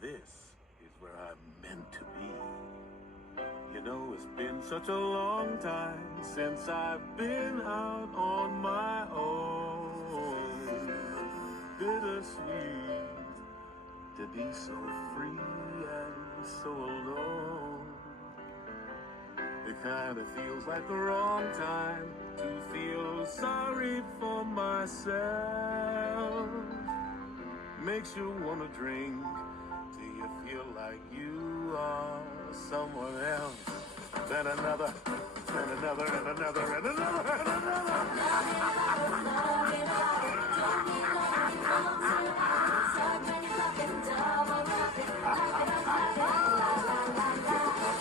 this is where I'm meant to be. You know, it's been such a long time since I've been out on my own. Bittersweet to be so free and so alone. It kind of feels like the wrong time to feel sorry for myself. Makes you want to drink till you feel like you are someone else. Then another, and another, and another, and another, and another.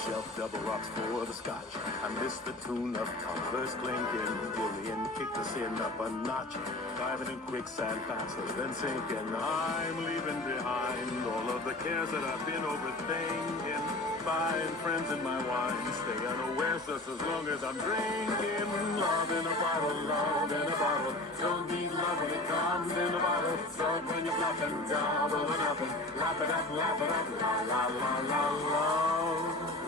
Shelf double rocks for the scotch. I miss the tune of tumblers clinking. Julian kicked us in up a notch. Diving in quicksand faster than sinking. I'm leaving behind all of the cares that I've been overthinking. Find friends in my wine. Stay unaware just as long as I'm drinking. Love in a bottle, love in a bottle. Don't need love when it comes in a bottle. Start when you're bluffing, double or nothing. Laugh it up, la la la la la.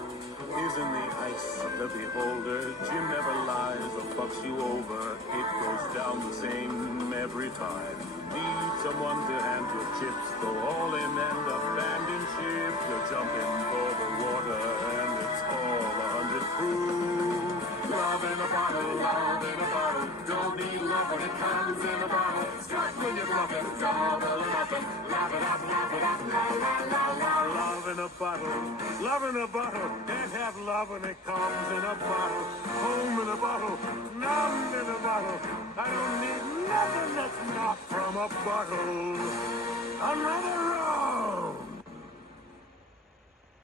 Is in the ice of the beholder. Jim never lies or fucks you over. It goes down the same every time. Need someone to hand your chips. Go all in and abandon ship. You're jumping for the water and it's all 100 proof. Love in a bottle, love in a bottle. Don't need love when it comes in a bottle. Strike when you're bluffing, double or nothing. Laugh it up, la la la la. Love in a bottle, love in a bottle. Can't have love when it comes in a bottle. Home in a bottle, numb in a bottle. I don't need nothing that's not from a bottle. Another round.